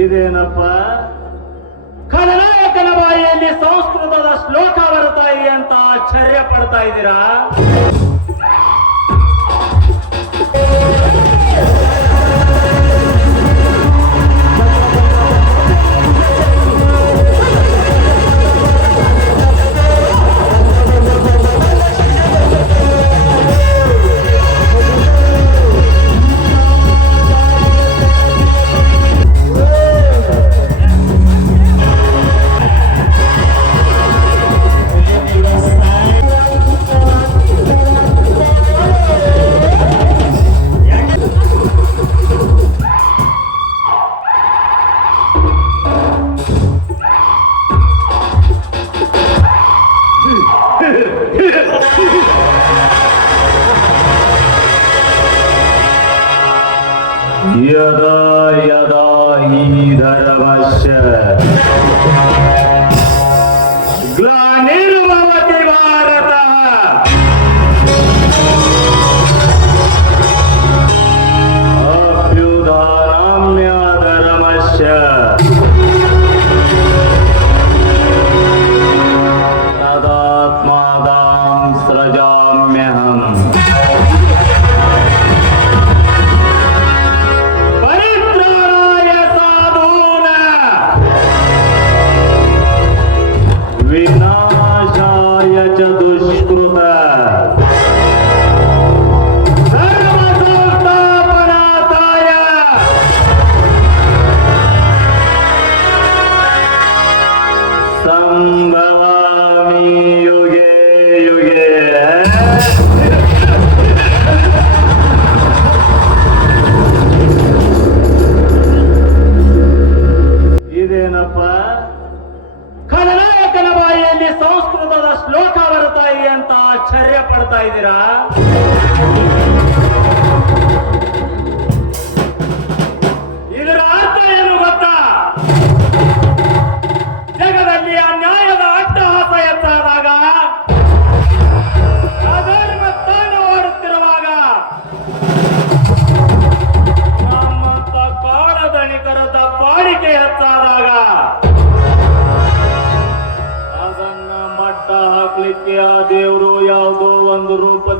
ಇದೇನಪ್ಪ? ಖಲನಾಯಕನ ಬಾಯಿಯಲ್ಲಿ ಸಂಸ್ಕೃತದ ಶ್ಲೋಕ ಬರ್ತಾ ಇದೆ ಅಂತ ಆಶ್ಚರ್ಯ ಪಡ್ತಾ ಇದ್ದೀರಾ? यदा यदा ईधरवश्य ग्लानिर्भवति भारतः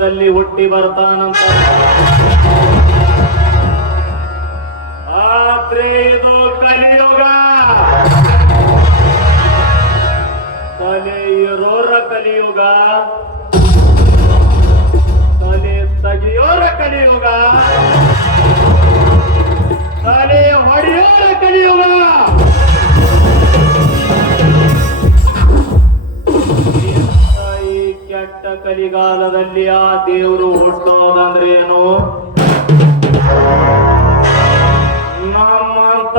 ರೂಪದಲ್ಲಿ ಹುಟ್ಟಿ ಬರ್ತಾನಂತ ಆದ್ರೆ ಇದು ಕಲಿಯುಗ. ತಲೆ ಇರೋರ ಕಲಿಯುಗ. ತಲೆ ತಗಿಯೋರ ಕಲಿಯುಗ. ತಲೆ ಹೊಡೆಯೋರ ಕಲಿಯುಗ. ಕಲಿಗಾಲದಲ್ಲಿ ಆ ದೇವರು ಹುಟ್ಟೋದಂದ್ರೇನು ನಮ್ಮಂತ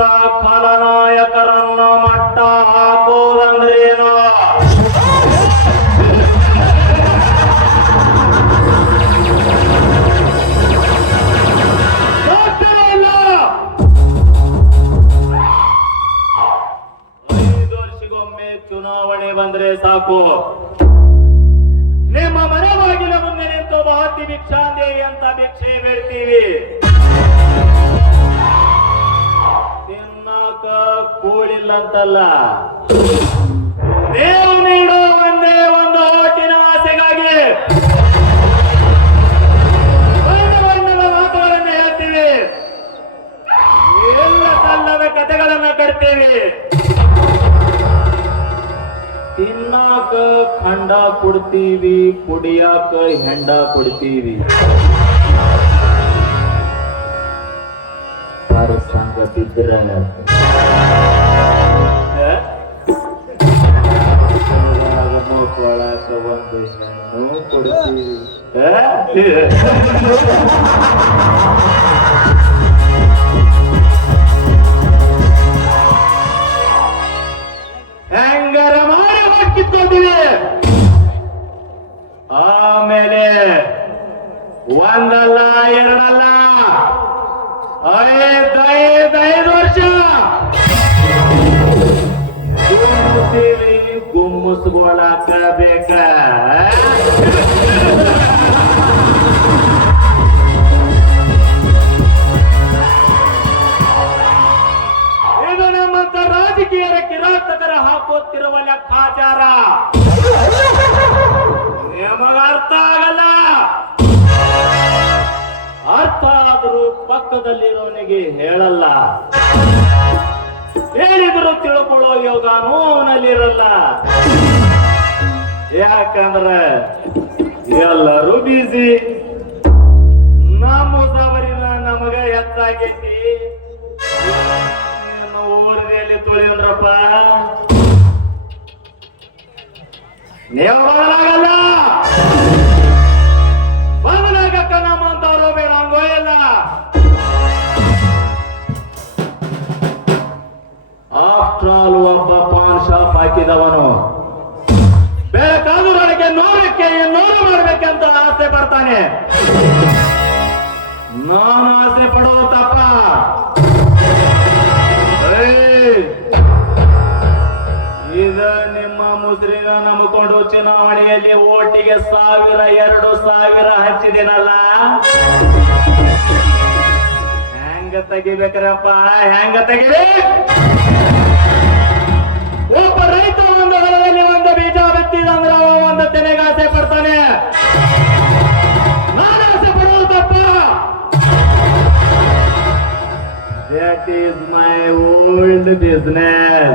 ಕೂಳಿಲ್ಲ ಅಂತಲ್ಲ. ನೀವು ನೀಡೋ ಒಂದೇ ಒಂದು ಓಟಿನ ಆಸೆಗಾಗಿ ಬಣ್ಣ ಬಣ್ಣದ ಮಾತುಗಳನ್ನು ಹೇಳ್ತೀವಿ. ಎಲ್ಲ ಸಲ್ಲದ ಕಥೆಗಳನ್ನ ಕಟ್ತೀವಿ. ತಿನ್ನಾಕ, ಖಂಡ ಕೊಡ್ತೀವಿ, ಕುಡಿಯಾಕ ಹೆಂಡ ಕೊಡ್ತೀವಿ. ಸಂಗ ಬಿದ್ರ ಹೆಂಗರ ಮಾಡಿ ಹಾಕಿಕೊಂಡಿವಿ ಆಮೇಲೆ ಒಂದಲ್ಲ ಎರಡಲ್ಲ. ಐದೈದು ಐದ್ ವರ್ಷ. ಗುಮ್ಮಸ್ಕೊಳಕ ಬೇಕ ಇದು ನಮ್ಮಂತ ರಾಜಕೀಯರ ಕಿರಾತಕರ ಹಾಕುತ್ತಿರುವ ಲೆಕ್ಕಾಚಾರ. ನಿಮಗ ಅರ್ಥ ಆಗಲ್ಲ. ಅರ್ಥ ಆದರೂ ಪಕ್ಕದಲ್ಲಿರೋನಿಗೆ ಹೇಳಲ್ಲ. ಹೇಳಿದ್ರು ತಿಳ್ಕೊಳ್ಳೋ ಯೋಗ ಅವನಲ್ಲಿರಲ್ಲ ಯಾಕಂದ್ರ ಎಲ್ಲರೂ ಬಿಜಿ ನಮ್ಮ ಸಾವರಿನ ನಮಗ ಎತ್ತಾಗೈತಿ ಊರಿನಲ್ಲಿ ತುಳಿಯನ್ರಪ್ಪ ನೀವು ಆಸೆ ಪಡ್ತಾನೆ ನಾನು ಆಸೆ ಪಡೋದು ತಪ್ಪ! ಇದ ನಿಮ್ಮ ಮುಸ್ರಿನ ನಂಬಿಕೊಂಡು ಚುನಾವಣೆಯಲ್ಲಿ ಓಟಿಗೆ ಸಾವಿರ, ಎರಡು ಸಾವಿರ ಹಚ್ಚಿದಿನಲ್ಲ? ಹೆಂಗ ತೆಗಿಬೇಕ್ರಪ್ಪ? ಹೆಂಗ ತೆಗಿರಿ ಒಬ್ಬ ರೈತ ಒಂದು ಹೊಲದಲ್ಲಿ ಒಂದು ಬೀಜ ಬಿತ್ತಿದಂದ್ರೆ ಅವ ಒಂದು ತೆನೆಗೆ ಆಸೆ ಪಡ್ತಾನೆ that is my old business.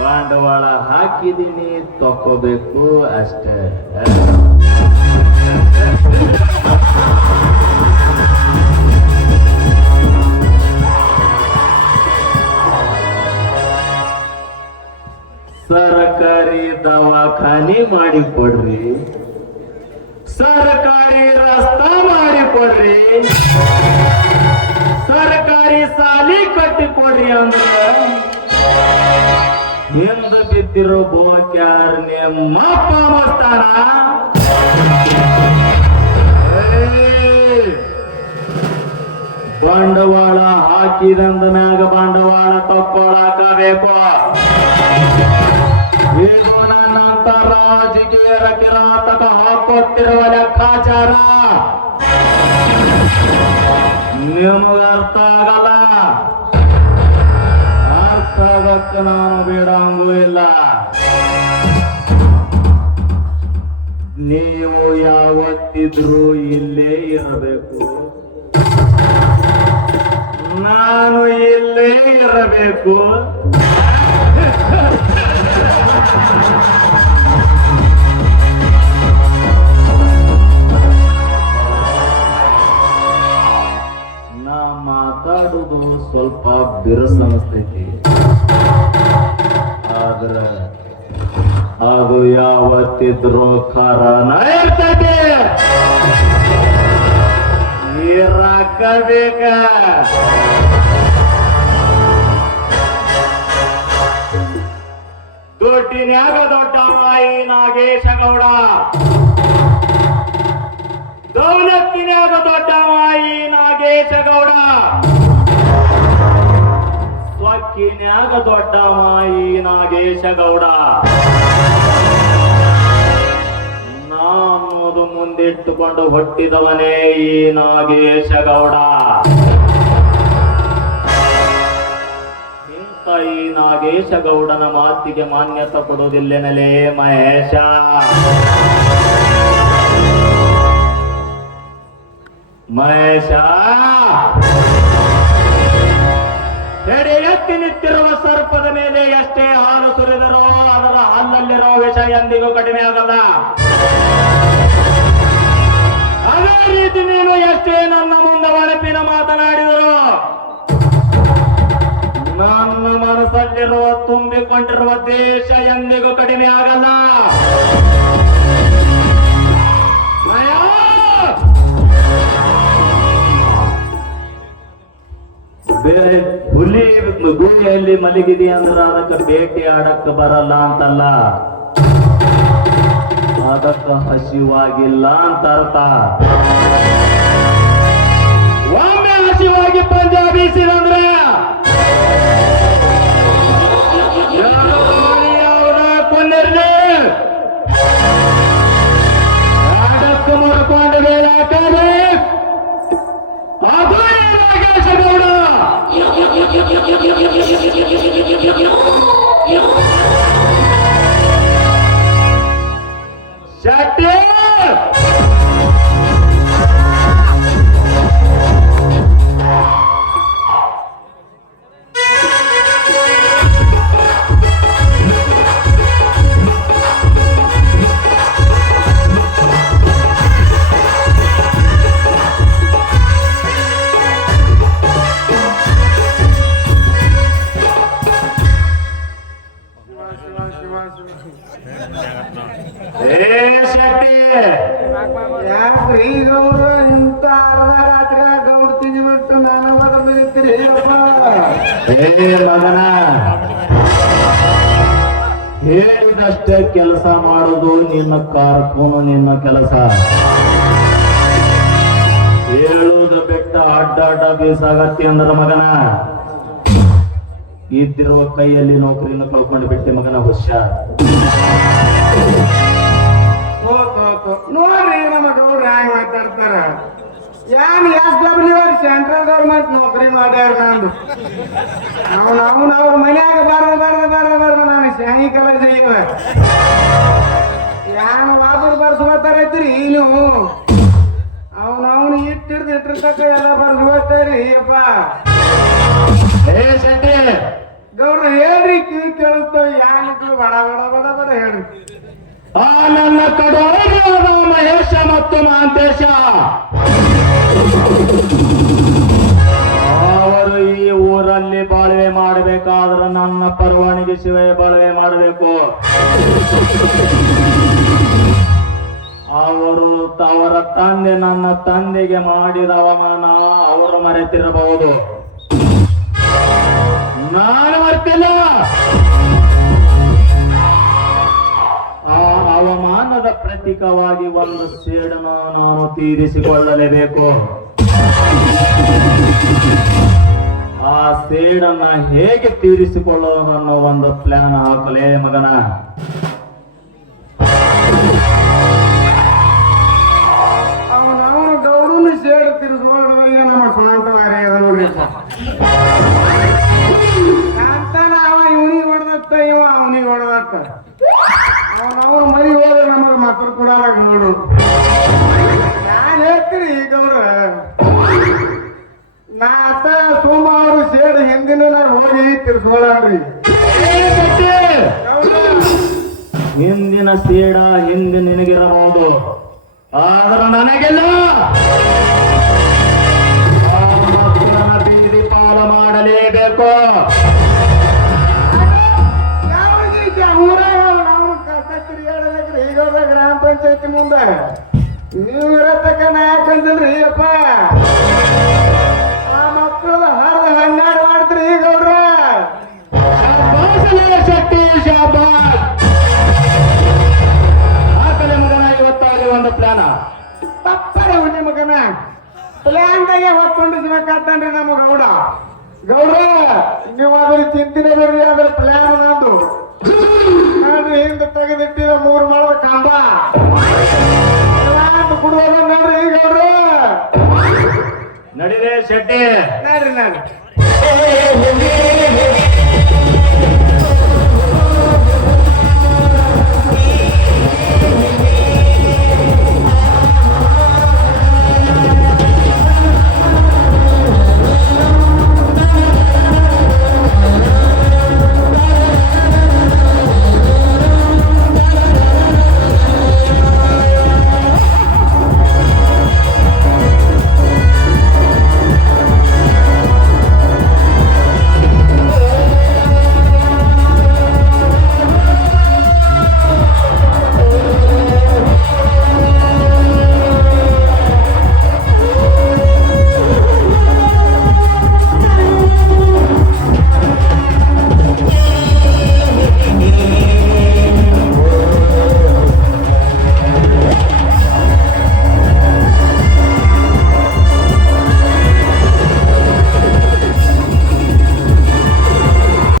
ಬಂಡವಾಳ ಹಾಕಿದೀನಿ ತಕ್ಕೋಬೇಕು ಅಷ್ಟೇ ಸರ್ಕಾರಿ ದವಾಖಾನೆ ಮಾಡಿಕೊಡ್ರಿ ಸರ್ಕಾರಿ ಸರ್ಕಾರಿ ಸಾಲಿ ಕಟ್ಟಿಕೊಡ್ರಿ ಅಂದ್ರೆ ಹಿಂದ ಬಿದ್ದಿರೋ ಬೋಕ್ಯಾರ ನಿಮ್ಮ ಅಪ್ಪ ಮಸ್ತಾನ! ಬಂಡವಾಳ ಹಾಕಿದಂದನಾಗ ಬಂಡವಾಳ ತಕ್ಕೊಳಕಬೇಕು ಇದು ನನ್ನಂತ ರಾಜಕೀಯ ಕಿರಾತಕ ಹಾಕುತ್ತಿರುವ ಲೆಕ್ಕಾಚಾರ ನಿಮಗ ಅರ್ಥ ಆಗಲ್ಲ. ಅರ್ಥ ಆಗಕ್ಕ ನಾನು ಬೇಡಂಗೂ ಇಲ್ಲ. ನೀವು ಯಾವತ್ತಿದ್ರೂ ಇಲ್ಲೇ ಇರಬೇಕು. ನಾನು ಇಲ್ಲೇ ಇರಬೇಕು. ಯಾವತ್ತಿದ್ರೂ ಖರನ ಇರ್ತೈತಿ ನೀರಾಕಬೇಕ ಬೇಕ ದುಡ್ಡಿನ್ಯಾಗ ದೊಡ್ಡ ಮಾಯಿ ನಾಗೇಶ ಗೌಡ ದೌಲತ್ತಿನ್ಯಾಗ ದೊಡ್ಡ ಮಾಯಿ ನಾಗೇಶ ಗೌಡ ಸ್ವಕ್ಕಿನ್ಯಾಗ ದೊಡ್ಡ ಮಾಯಿ ನಾಗೇಶ ಗೌಡ ನಾನೋದು ಮುಂದಿಟ್ಟುಕೊಂಡು ಹೊಟ್ಟಿದವನೇ ಈ ನಾಗೇಶ ಗೌಡ ಈ ನಾಗೇಶ ಗೌಡನ ಮಾತಿಗೆ ಮಾನ್ಯತೆ ಕೊಡುವುದಿಲ್ಲೆನಲೇ ಮಹೇಶ? ಮಹೇಶ? ಎಡೆ ಎತ್ತಿ ನಿಂತಿರುವ ಸರ್ಪದ ಮೇಲೆ ಎಷ್ಟೇ ಹಾಲು ಸುರಿದರೂ ಅದರ ಹಲ್ಲಲ್ಲಿರೋ ವಿಷ ಎಂದಿಗೂ ಕಡಿಮೆ ಆಗಲ್ಲ ರೀತಿ ನೀನು ಎಷ್ಟೇ ನನ್ನ ಮುಂದೆ ಒಳಪಿನ ಮಾತನಾಡಿದರು ನನ್ನ ಮನಸ್ಸಲ್ಲಿರುವ ತುಂಬಿಕೊಂಡಿರುವ ದೇಶ ಎಂದಿಗೂ ಕಡಿಮೆ ಆಗಲ್ಲ! ಬೇರೆ ಹುಲಿ ಮಲಗಿದೆ ಅಂದ್ರೆ ಅದಕ್ಕೆ ಬೇಟೆ ಆಡಕ್ಕೆ ಬರಲ್ಲ ಅಂತಲ್ಲ ಅದಕ್ಕೆ ಹಸಿವಾಗಿಲ್ಲ ಅಂತ ಅರ್ಥ. ಅರ್ಧ ರಾತ್ರಿ ನಾನು ಹೇಳಿದಷ್ಟೇ ಕೆಲಸ ಮಾಡೋದು ನಿನ್ನ ಕಾರ್ಕೂನು, ನಿನ್ನ ಕೆಲಸ. ಹೇಳುವುದು ಬೆಟ್ಟ ಅಡ್ಡಾಡ ಅಡ್ಡ ಬೀಸಾಗತ್ತಿ ಅಂದ್ರ ಮಗನ. ಇದ್ದಿರುವ ಕೈಯಲ್ಲಿ ನೌಕರಿಯನ್ನು ಕಳ್ಕೊಂಡು ಬಿಟ್ಟೆ ಮಗನ ಹುಷಾರ್. ನೋಡ್ರಿ ನಮ್ಮ ಗೌಡ್ರ ಹ್ಯಾಂಗ ಮಾತಾಡ್ತಾರ. ಏನ್ ಎಸ್ ಡಬ್ಲ್ಯೂ ಅವ್ರ ಸೆಂಟ್ರಲ್ ಗೌರ್ಮೆಂಟ್ ನೌಕರಿ ಮಾಡ್ಯಾರ ನಂದು. ಅವ್ನು ನಾವು ಅವ್ರ ಮನ್ಯಾಗ ಬರ್ದ ಬರ್ದ ಬರ್ದ ಬರ್ದ ನಾನು ಶಾಣಿ ಕಲರ್ ಇವ. ಯಾನ್ ವಾಪಸ್ ಬರ್ಸ್ಕೊತಾರೈತ್ರಿ ನೀವು ಅವ್ನ ಅವ್ನು ಇಟ್ಟು ಹಿಡ್ದು ಇಟ್ಟಿರ್ತಕ್ಕ ಎಲ್ಲ ಬರ್ಸ್ಕೊತಾರಿ ಅಪ್ಪ. ಏ ಶೆಟ್ಟಿ. ಗೌಡ್ರು ಹೇಳ್ರಿ ಕಿವಿ ಕೇಳಿಸ್ತವ ಯಾನ್ ಬಡ ಬಡ ಬಡ ಬಡ ಹೇಳ್ರಿ. ಆ ನನ್ನ ಮಹೇಶ ಮತ್ತು ಅವರು ಈ ಊರಲ್ಲಿ ಬಾಳ್ವೆ ಮಾಡಬೇಕಾದ್ರೆ ನನ್ನ ಪರವಾನಗಿ ಶಿವೇ ಬಾಳ್ವೆ ಮಾಡಬೇಕು. ಅವರು ಅವರ ತಂದೆ ನನ್ನ ತಂದೆಗೆ ಮಾಡಿದ ಅವಮಾನ ಅವರು ಮರೆತಿರಬಹುದು. ಪ್ರತೀಕವಾಗಿ ಒಂದು ಸೇಡನ್ನು ನಾನು ತೀರಿಸಿಕೊಳ್ಳಲೇಬೇಕು. ಆ ಸೇಡನ್ನ ಹೇಗೆ ತೀರಿಸಿಕೊಳ್ಳೋದು ಅನ್ನೋ ಒಂದು ಪ್ಲಾನ್ ಹಾಕಲೇ ಮಗನ. ಗೌಡನ ಸೇಡು ತಿರ್ಸ್ಕೊಂಡ್ರೆ ನಮ್ಮ ಸ್ವಂತವಾರಿ ನೋಡಿ ಅಂತಾನ ಅವ ಇವನಿಗೆ ಹೊಡೆದತ್ತ, ಇವ ಅವನಿಗೆ ಹೊಡೆದತ್ತ. ಹೋದ್ರೆ ಕೂಡ ನೋಡು. ನಾನು ಹೇಳ್ತೀರಿ ಈ ಗೌಡ್ರ, ನಾ ಅತ್ತ ಸೋಮವಾರು ಸೇರಿ ಹಿಂದಿನ ನಾನು ಹೋಗಿ ತಿರ್ಸ್ಕೊಳ್ಳಿ ಹಿಂದಿನ ಸೇಡ ಹಿಂದೆ ನಿನಗಿರಬಹುದು. ಆದ್ರೆ ನನಗೆಲ್ಲ ಪಂಚಾಯತಿ ಮುಂದೆ? ನೀವು ಇರತಕ್ಕ ನಾ ಯಾಕಂದಿಲ್ರಿ ಅಪ್ಪ. ಆ ಮಕ್ಕಳು ಹರಿದ ಹನ್ನೆರಡು ಮಾಡ್ತೀರಿ ಈಗ ಅವ್ರ. ಶಕ್ತಿ ಶಾಬಾಸ್. ಹಾಕಲೆ ಮಗನ ಇವತ್ತಾಗಿ ಒಂದು ಪ್ಲಾನ. ತಪ್ಪರೆ ಹುಣ್ಣಿ ಮಗನ. ಪ್ಲ್ಯಾನ್ದಾಗೆ ಹೊತ್ಕೊಂಡಿಸ್ಬೇಕಾತನ್ರಿ ನಮ್ಮ ಗೌಡ. ಗೌಡ ನೀವು ಅದ್ರ ಚಿಂತನೆ ಬರ್ರಿ ಅದ್ರ ಪ್ಲ್ಯಾನ್ ನಂದು. ನೋಡ್ರಿ ಹಿಂದೆ ತೆಗೆದಿಟ್ಟಿದ ಮೂರು ಮಾಡದ ಕಂಬ ಕೊಡುವಾಗ ನೋಡ್ರಿ ಗೌಡ್ರ ನಡಿದೆ ಶೆಟ್ಟಿ ನೋಡ್ರಿ ನೋಡ್ರಿ